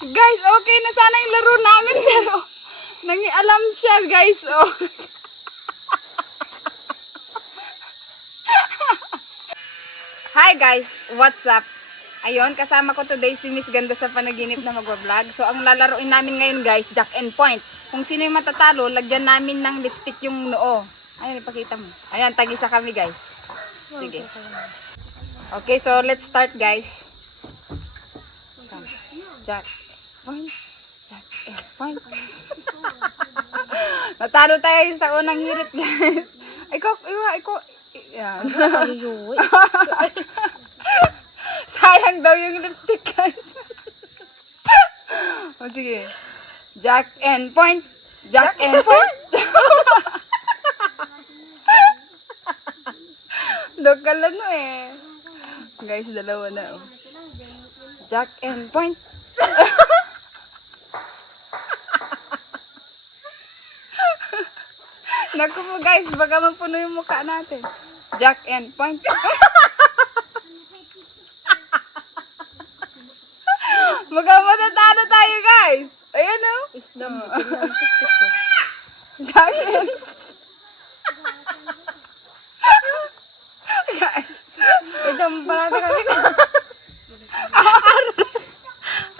Guys, okay na sana yung laro namin pero nangialam siya, guys. Oh. Hi guys, what's up? Ayun, kasama ko today si Miss Ganda sa panaginip na magwa-vlog. So, ang lalaroin namin ngayon guys, Jack and Point. Kung sino yung matatalo, lagyan namin ng lipstick yung noo. Ayun, ipakita mo. Ayan, tag-isa kami guys. Sige. Okay, so let's start guys. Come. Jack, Point, Jack and Point. Natalo tayo sa unang hirit guys. Ikaw. Yan. Sayang daw yung lipstick guys. O sige. Jack and Point. Jack and Point. Dokalan mo eh. Guys, dalawa na oh. Jack and Point. Naku mo guys, baka mapuno yung mukha natin. Jack and Point. Baka matatalo tayo guys. Ayan o. Islam. Jack and Islam pala kami.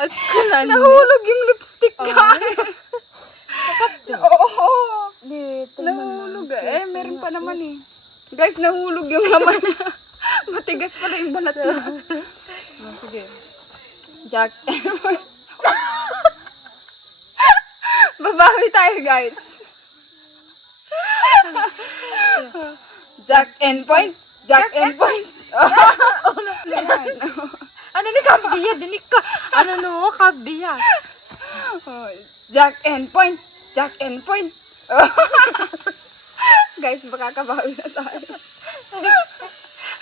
At kulan. nahulog yung lipstick guys. Oo. Nahulog eh. Meron pa naman eh. Guys, nahulog yung laman. Matigas pala yung balat na. Oh, sige. Jack and Point. Babawi tayo guys. Jack and Point. Jack and Point. Ano ni kabiya? Dinik ka. Ano no? Kabiya. Jack and Point. Jack and Point. Guys, baka kabawi na tayo.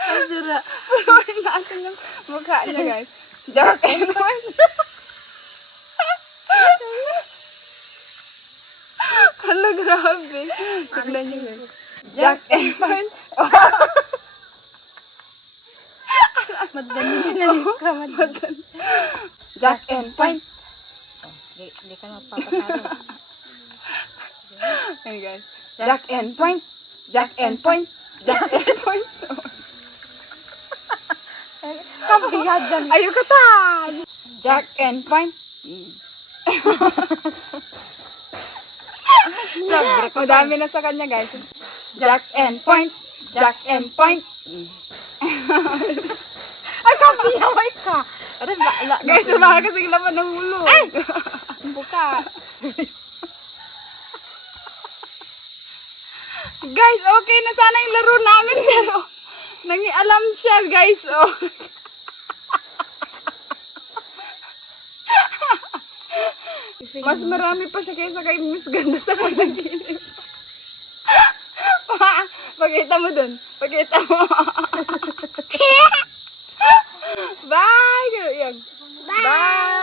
Ang sura. Puluin natin yung mukha niya guys. Jack and Point. Hala, grabe. Tignan niyo guys. Jack and Point. Madani dinanik ka. Madani. Jack and Point. Hindi ka magpapatalo. Hey guys. Jack and Point. Jack and Point. Jack and Point. Kabiya dyan. Ayaw ka ta. Jack and Point. Sabre ko. Madami na sa kanya guys. Jack and Point. Jack and Point. Ay, kabiya. May ka. Aray, Guys, baka kasing laman ng ulo. Ang buka. Guys, okay na sana yung laro namin pero nangialam siya guys. Oh. Mas marami pa siya kaysa kay Miss Ganda sa panaginip. Pakita mo dun. Pakita mo. Bye! Bye!